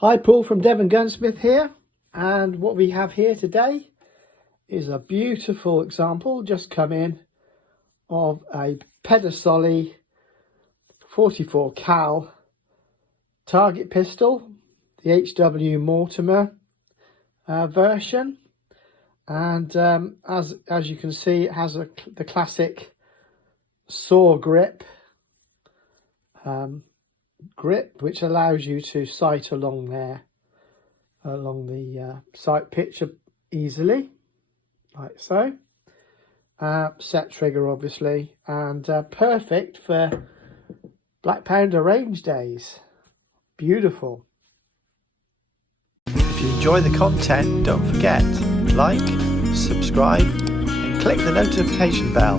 Hi, Paul from Devongunsmith here, and what we have here today is a beautiful example just come in of a PEDERSOLI 44 cal target pistol, the HW Mortimer version, and as you can see, it has the classic saw grip which allows you to sight along the sight pitch easily, like so. Set trigger obviously, and perfect for black pounder range days. Beautiful. If you enjoy the content, don't forget, like, subscribe and click the notification bell.